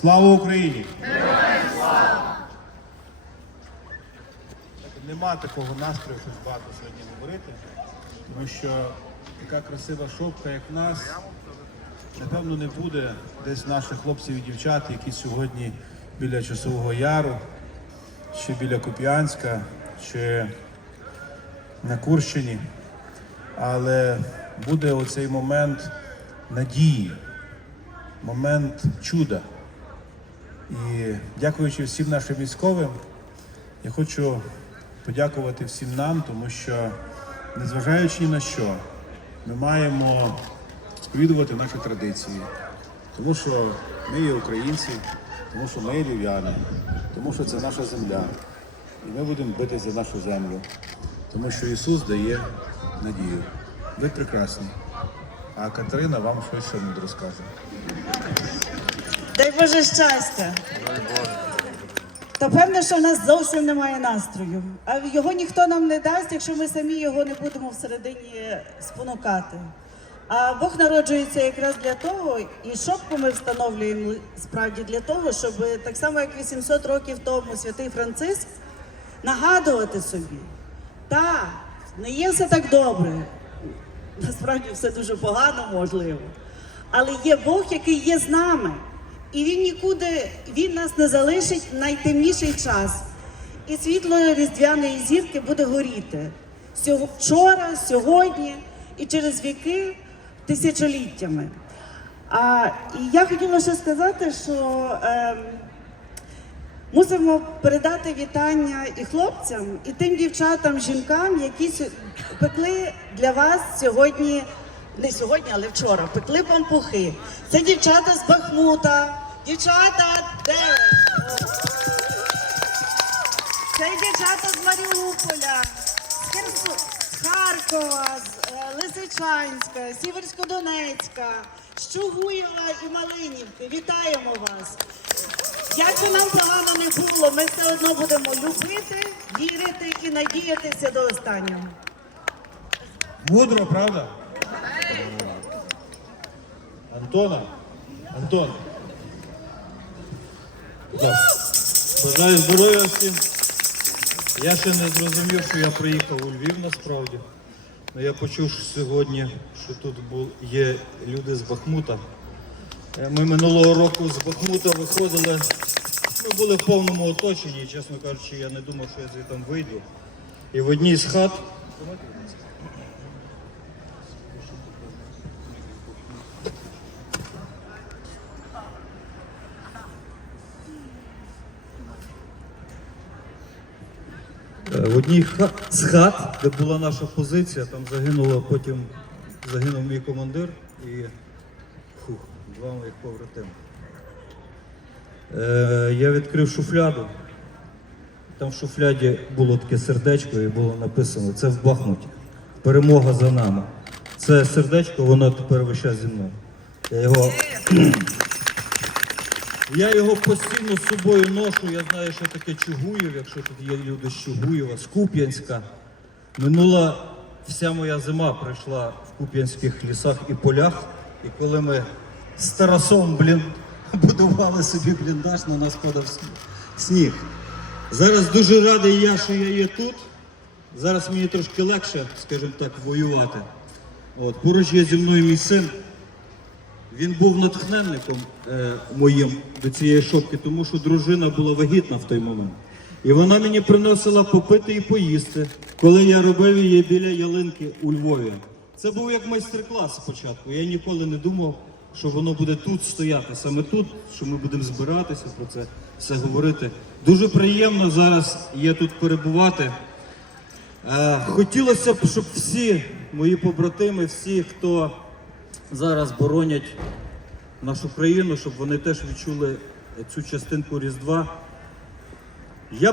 Слава Україні! Нема такого настрою, щось багато сьогодні говорити, тому що така красива шопка, як в нас, напевно, не буде десь наших хлопців і дівчат, які сьогодні біля Часового Яру, чи біля Куп'янська, чи на Курщині. Але буде оцей момент надії, момент чуда. І дякуючи всім нашим військовим, я хочу подякувати всім нам, тому що, незважаючи ні на що, ми маємо сповідувати наші традиції, тому що ми є українці, тому що ми є львів'яни, тому що це наша земля. І ми будемо битися за нашу землю, тому що Ісус дає надію. Ви прекрасні. А Катерина вам щось ще мудро скаже. Дай Боже щастя. Та певне, що в нас зовсім немає настрою. А його ніхто нам не дасть, якщо ми самі його не будемо всередині спонукати. А Бог народжується якраз для того, і шопку ми встановлюємо справді для того, щоб так само, як 800 років тому святий Франциск, нагадувати собі, так, не є все так добре. Насправді все дуже погано, можливо. Але є Бог, який є з нами. І він нікуди, він нас не залишить в найтемніший час. І світло різдвяної зірки буде горіти Сього- вчора, сьогодні і через віки тисячоліттями. А, і я хотіла ще сказати, що ем, Мусимо передати вітання і хлопцям, і тим дівчатам, жінкам, які пекли для вас сьогодні, не сьогодні, але вчора, пекли пампухи. Це дівчата з Бахмута. Дівчата, де? Це дівчата з Маріуполя, з, Херсо... з Харкова, з е, Лисичанська, Сіверсько-Донецька, з Чугуєва і Малинівки. Вітаємо вас! Як би нам погано не було, ми все одно будемо любити, вірити і надіятися до останнього. Мудро, правда? Антона? Антон. Бажаю здоров'я всім. Я ще не зрозумів, що я приїхав у Львів насправді. Але я почув що сьогодні, що тут є люди з Бахмута. Е, Ми минулого року з Бахмута виходили. Ми були в повному оточенні, чесно кажучи, я не думав, що я звідти вийду. І в одній з хат Е, В одній з хат, де була наша позиція, там загинуло, потім загинув мій командир і фух, два моїх побратими. Е, я відкрив шуфляду. Там в шуфляді було таке сердечко і було написано це в Бахмуті. Перемога за нами. Це сердечко, воно тепер весь час зі мною. Я його я його постійно з собою ношу. Я знаю, що таке Чугуїв, якщо тут є люди з Чугуєва, з Куп'янська. Минула вся моя зима пройшла в Куп'янських лісах і полях. І коли ми з Тарасом блін, будували собі бліндаж, на нас падав сніг. Зараз дуже радий я, що я є тут. Зараз мені трошки легше, скажімо так, воювати. От, поруч є зі мною мій син. Він був натхненником е, моїм до цієї шопки, тому що дружина була вагітна в той момент. І вона мені приносила попити і поїсти, коли я робив її біля ялинки у Львові. Це був як майстер-клас спочатку. Я ніколи не думав, що воно буде тут стояти, саме тут, що ми будемо збиратися про це все говорити. Дуже приємно зараз є тут перебувати. Е, хотілося б, щоб всі мої побратими, всі, хто зараз боронять нашу країну, щоб вони теж відчули цю частинку Різдва. Я